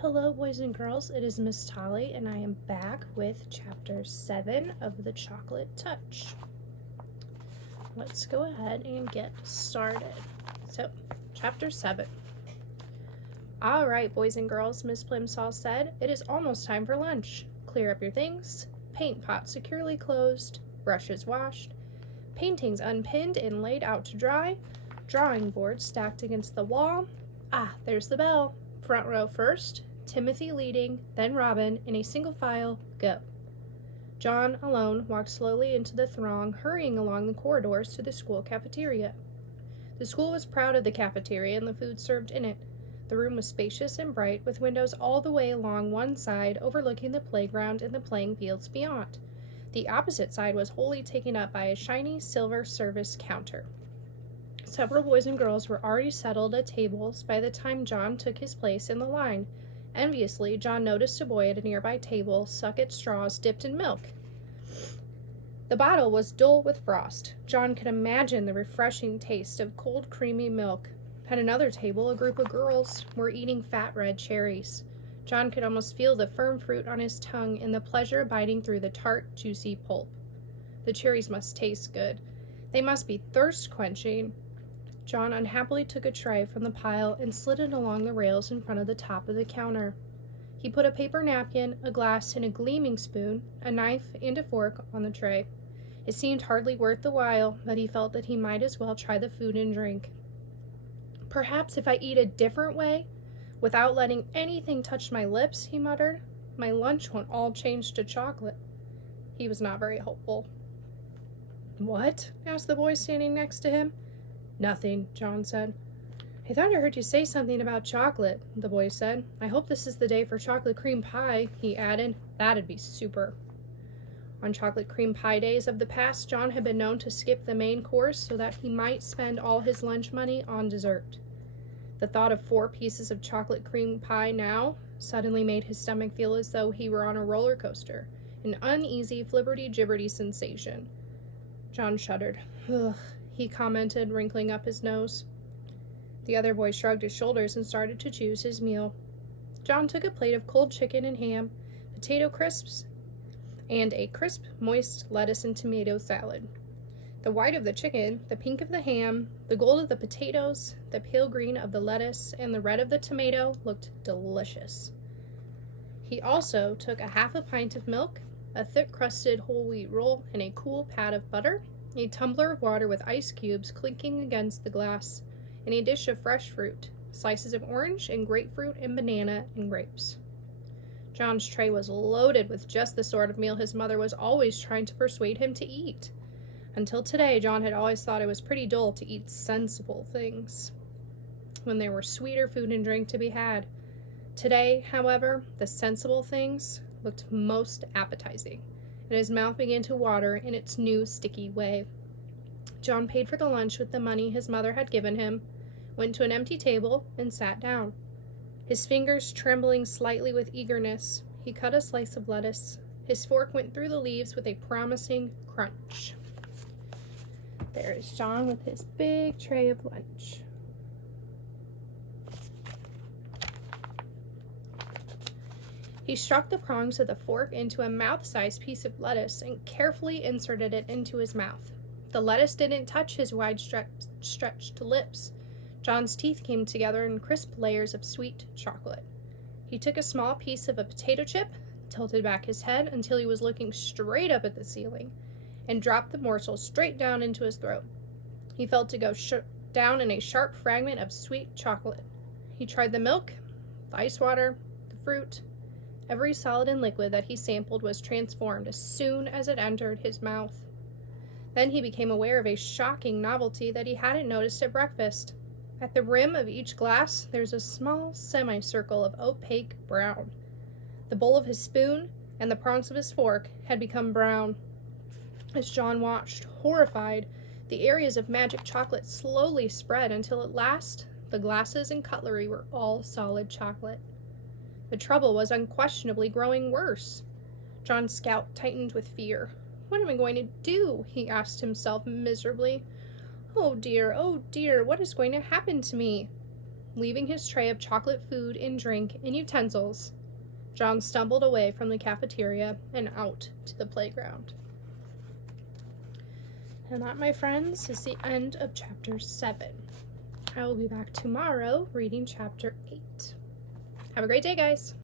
Hello, boys and girls. It is Miss Tolly, and I am back with Chapter 7 of The Chocolate Touch. Let's go ahead and get started. So, Chapter 7. All right, boys and girls, Miss Plimsoll said, it is almost time for lunch. Clear up your things. Paint pot securely closed. Brushes washed. Paintings unpinned and laid out to dry. Drawing board stacked against the wall. Ah, there's the bell. Front row first. Timothy leading, then Robin, in a single file, go. John, alone, walked slowly into the throng, hurrying along the corridors to the school cafeteria. The school was proud of the cafeteria and the food served in it. The room was spacious and bright, with windows all the way along one side overlooking the playground and the playing fields beyond. The opposite side was wholly taken up by a shiny silver service counter. Several boys and girls were already settled at tables by the time John took his place in the line. Enviously, John noticed a boy at a nearby table suck at straws dipped in milk. The bottle was dull with frost. John could imagine the refreshing taste of cold, creamy milk. At another table, a group of girls were eating fat red cherries. John could almost feel the firm fruit on his tongue and the pleasure biting through the tart, juicy pulp. The cherries must taste good. They must be thirst-quenching. John unhappily took a tray from the pile and slid it along the rails in front of the top of the counter. He put a paper napkin, a glass, and a gleaming spoon, a knife, and a fork on the tray. It seemed hardly worth the while, but he felt that he might as well try the food and drink. Perhaps if I eat a different way, without letting anything touch my lips, he muttered, my lunch won't all change to chocolate. He was not very hopeful. What? Asked the boy standing next to him. Nothing, John said. I thought I heard you say something about chocolate, the boy said. I hope this is the day for chocolate cream pie, he added. That'd be super. On chocolate cream pie days of the past, John had been known to skip the main course so that he might spend all his lunch money on dessert. The thought of 4 pieces of chocolate cream pie now suddenly made his stomach feel as though he were on a roller coaster, an uneasy, flibberty-gibberty sensation. John shuddered. Ugh, he commented, wrinkling up his nose. The other boy shrugged his shoulders and started to choose his meal. John took a plate of cold chicken and ham, potato crisps, and a crisp, moist lettuce and tomato salad. The white of the chicken, the pink of the ham, the gold of the potatoes, the pale green of the lettuce, and the red of the tomato looked delicious. He also took a half a pint of milk, a thick-crusted whole wheat roll, and a cool pat of butter, a tumbler of water with ice cubes clinking against the glass, and a dish of fresh fruit, slices of orange and grapefruit and banana and grapes. John's tray was loaded with just the sort of meal his mother was always trying to persuade him to eat. Until today, John had always thought it was pretty dull to eat sensible things, when there were sweeter food and drink to be had. Today, however, the sensible things looked most appetizing, and his mouth began to water in its new sticky way. John paid for the lunch with the money his mother had given him, went to an empty table, and sat down. His fingers trembling slightly with eagerness, he cut a slice of lettuce. His fork went through the leaves with a promising crunch. There is John with his big tray of lunch. He struck the prongs of the fork into a mouth-sized piece of lettuce and carefully inserted it into his mouth. The lettuce didn't touch his wide-stretched lips. John's teeth came together in crisp layers of sweet chocolate. He took a small piece of a potato chip, tilted back his head until he was looking straight up at the ceiling, and dropped the morsel straight down into his throat. He felt to go down in a sharp fragment of sweet chocolate. He tried the milk, the ice water, the fruit. Every solid and liquid that he sampled was transformed as soon as it entered his mouth. Then he became aware of a shocking novelty that he hadn't noticed at breakfast. At the rim of each glass, there's a small semicircle of opaque brown. The bowl of his spoon and the prongs of his fork had become brown. As John watched, horrified, the areas of magic chocolate slowly spread until at last the glasses and cutlery were all solid chocolate. The trouble was unquestionably growing worse. John's scalp tightened with fear. What am I going to do? He asked himself miserably. Oh dear, what is going to happen to me? Leaving his tray of chocolate food and drink and utensils, John stumbled away from the cafeteria and out to the playground. And that, my friends, is the end of chapter 7. I will be back tomorrow reading chapter 8. Have a great day, guys.